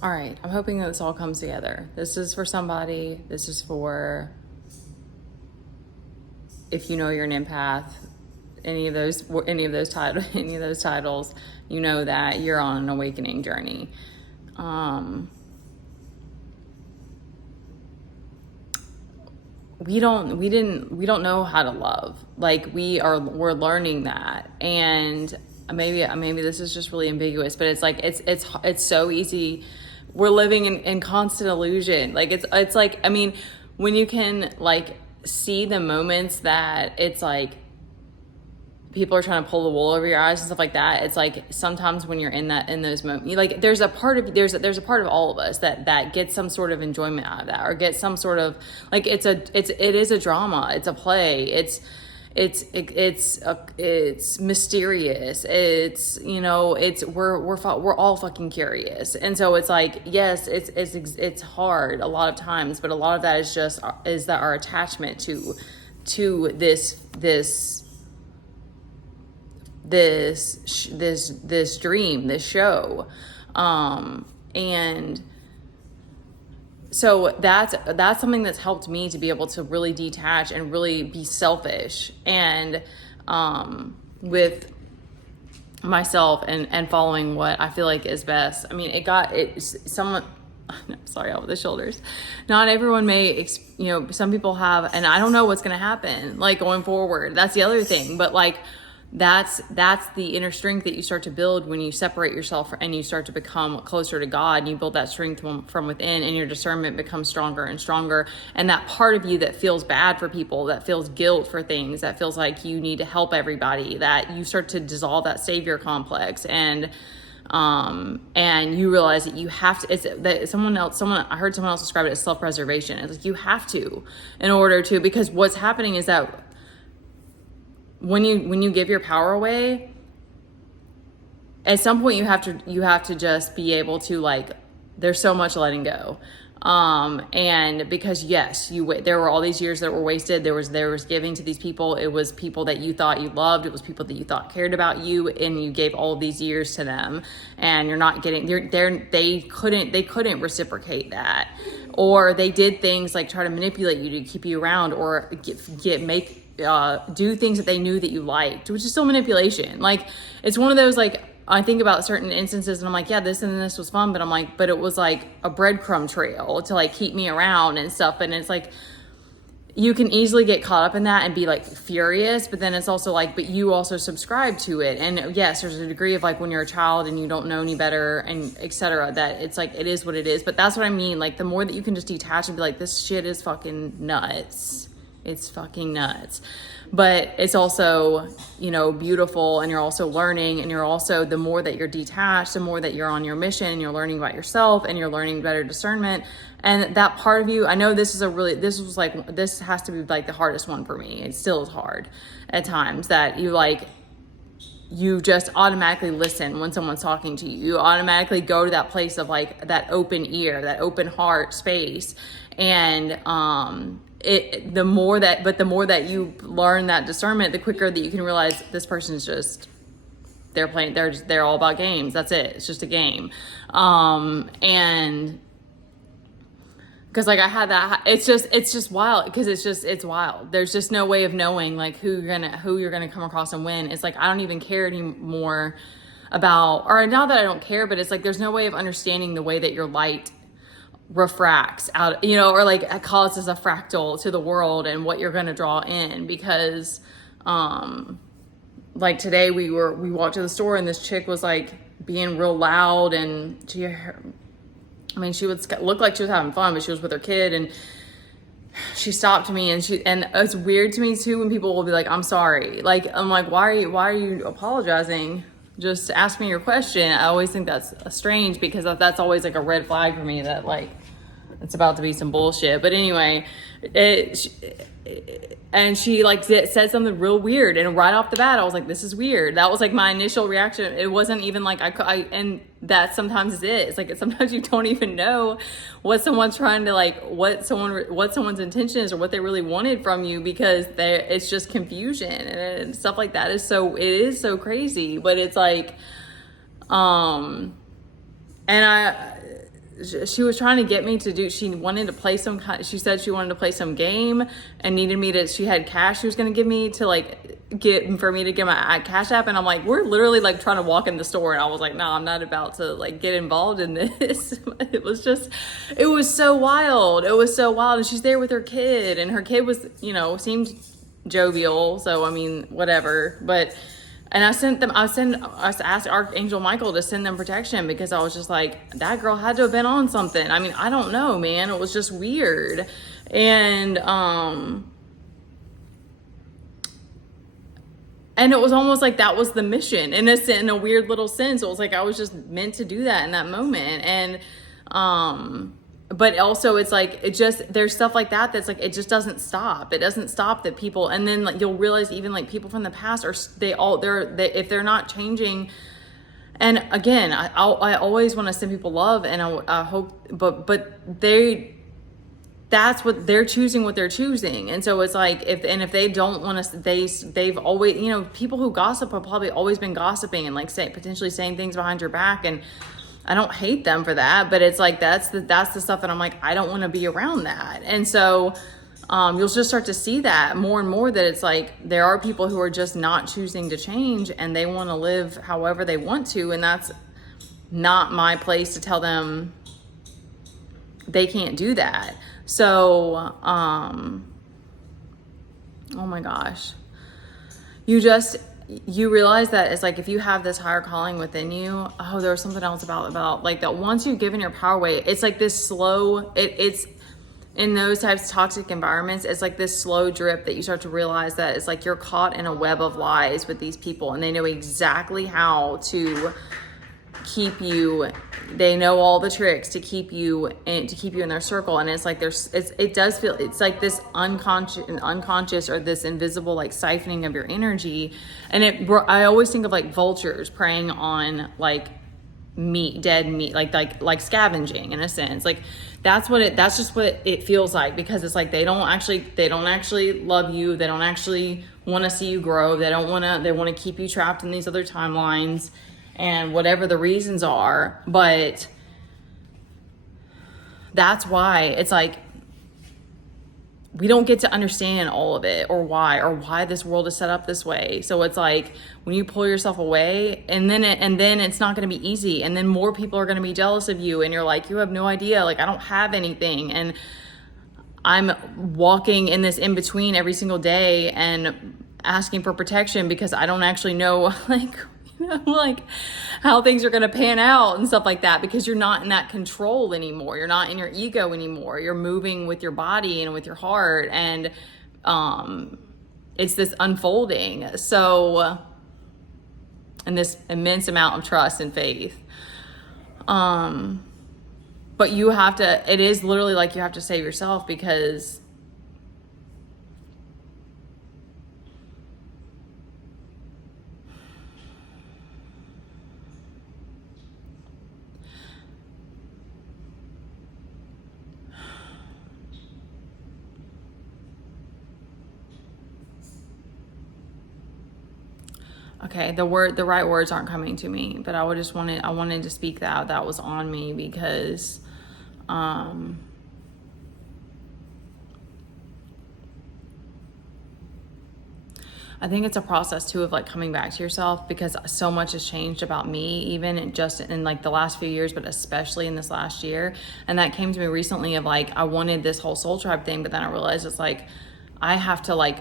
All right, I'm hoping that this all comes together. This is for somebody. This is for, if you know you're an empath, any of those titles, you know that you're on an awakening journey. We don't know how to love. Like we're learning that. And maybe this is just really ambiguous, but it's like, it's so easy. We're living in constant illusion. Like it's like, I mean, when you can like see the moments that it's like people are trying to pull the wool over your eyes and stuff like that, it's like sometimes when you're in those moments, like there's a part of all of us that gets some sort of enjoyment out of that, or gets some sort of like it is a drama, it's a play, it's mysterious, it's, you know, we're all fucking curious. And so it's like, yes, it's hard a lot of times, but a lot of that is that our attachment to this dream, this show. And so that's something that's helped me to be able to really detach and really be selfish and with myself and following what I feel like is best. I mean, sorry, over the shoulders. Not everyone may, some people have, and I don't know what's going to happen, like going forward. That's the other thing. But like, that's the inner strength that you start to build when you separate yourself and you start to become closer to God, and you build that strength from within, and your discernment becomes stronger and stronger. And that part of you that feels bad for people, that feels guilt for things, that feels like you need to help everybody, that you start to dissolve that savior complex. And you realize that you have to, I heard someone else describe it as self-preservation. It's like you have to, in order to, because what's happening is that when you give your power away, at some point you have to just be able to, like, there's so much letting go. And because yes, there were all these years that were wasted. There was giving to these people. It was people that you thought you loved. It was people that you thought cared about you, and you gave all of these years to them, and you're not getting, they couldn't reciprocate that, or they did things like try to manipulate you to keep you around, or do things that they knew that you liked, which is still manipulation. Like, it's one of those, like, I think about certain instances and I'm like, yeah, this and this was fun, but I'm like, but it was like a breadcrumb trail to like keep me around and stuff. And it's like, you can easily get caught up in that and be like furious, but then it's also like, but you also subscribe to it. And yes, there's a degree of like when you're a child and you don't know any better and etc., that it's like, it is what it is. But that's what I mean. Like, the more that you can just detach and be like, this shit is fucking nuts. It's fucking nuts. But it's also, beautiful, and you're also learning, and you're also, the more that you're detached, the more that you're on your mission, and you're learning about yourself, and you're learning better discernment. And that part of you, I know this has to be like the hardest one for me. It still is hard at times, that you just automatically listen when someone's talking to you. You automatically go to that place of like that open ear, that open heart space. And, the more that you learn that discernment, the quicker that you can realize this person is just, they're all about games. That's it. It's just a game. And because like I had that, it's just wild, because it's wild. There's just no way of knowing like who you're gonna come across and when. It's like, I don't even care anymore about, or not that I don't care, but it's like, there's no way of understanding the way that your light refracts out, or like it causes a fractal to the world and what you're going to draw in. Because like today we walked to the store and this chick was like being real loud, and she would look like she was having fun, but she was with her kid, and she stopped me, and it's weird to me too when people will be like, I'm sorry. Like, I'm like, why are you apologizing? Just ask me your question. I always think that's strange, because that's always like a red flag for me, that like it's about to be some bullshit. But anyway, and she like said something real weird, and right off the bat I was like, this is weird. That was like my initial reaction. It wasn't even like and that sometimes is it. It's like, sometimes you don't even know what someone's trying to, like, what someone's intention is, or what they really wanted from you, because it's just confusion and stuff like that. It is so crazy. But it's like, and she was trying to get me to do, she wanted to play some kind, she said she wanted to play some game and needed me to, she had cash she was going to give me to like get, for me to get my Cash App. And I'm like, we're literally like trying to walk in the store. And I was like, no, I'm not about to like get involved in this. It was just, it was so wild. It was so wild. And she's there with her kid, and her kid was, you know, seemed jovial. So, I mean, whatever. But, and I asked Archangel Michael to send them protection, because I was just like, that girl had to have been on something. I mean, I don't know, man. It was just weird. And it was almost like that was the mission in a weird little sense. It was like I was just meant to do that in that moment. And but also it's like, it just, there's stuff like that that's like, it just doesn't stop. It doesn't stop that people, and then like you'll realize even like people from the past are, they if they're not changing. And again, I always want to send people love, and I hope, but that's what they're choosing, what they're choosing. And so it's like, if they don't want to, they've always, you know, people who gossip have probably always been gossiping and like potentially saying things behind your back. And I don't hate them for that, but it's like, that's the stuff that I'm like, I don't want to be around that. And so you'll just start to see that more and more, that it's like, there are people who are just not choosing to change, and they want to live however they want to. And that's not my place to tell them they can't do that. So, oh my gosh, you realize that it's like, if you have this higher calling within you, oh, there was something else about like that. Once you've given your power away, it's like this slow, it's in those types of toxic environments, it's like this slow drip that you start to realize that it's like you're caught in a web of lies with these people, and they know exactly how to keep you, they know all the tricks to keep you in their circle. And it's like it does feel, it's like this unconscious or this invisible like siphoning of your energy. And I always think of like vultures preying on like dead meat, like scavenging in a sense. Like that's just what it feels like, because it's like they don't actually love you. They don't actually want to see you grow. They want to keep you trapped in these other timelines and whatever the reasons are. But that's why it's like, we don't get to understand all of it, or why this world is set up this way. So it's like, when you pull yourself away, and then it's not going to be easy, and then more people are going to be jealous of you, and you're like, you have no idea, like I don't have anything, and I'm walking in this in between every single day and asking for protection, because I don't actually know like how things are going to pan out and stuff like that, because you're not in that control anymore. You're not in your ego anymore. You're moving with your body and with your heart, and it's this unfolding. So, and this immense amount of trust and faith. But you have to, it is literally like you have to save yourself, because okay, the right words aren't coming to me, but I wanted to speak that was on me, because I think it's a process too of like coming back to yourself, because so much has changed about me, even just in like the last few years, but especially in this last year. And that came to me recently of like, I wanted this whole soul tribe thing, but then I realized it's like, I have to like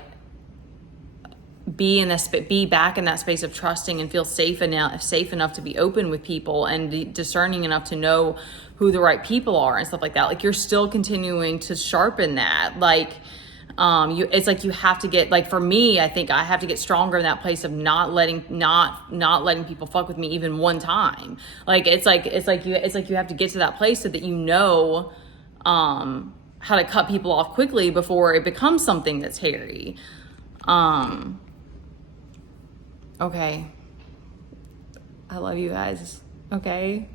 be back in that space of trusting and feel safe enough to be open with people, and discerning enough to know who the right people are and stuff like that. Like, you're still continuing to sharpen that. Like, it's like you have to get, like, for me, I think I have to get stronger in that place of not letting people fuck with me even one time. Like, it's like you have to get to that place so that you know how to cut people off quickly before it becomes something that's hairy. Okay. I love you guys. Okay.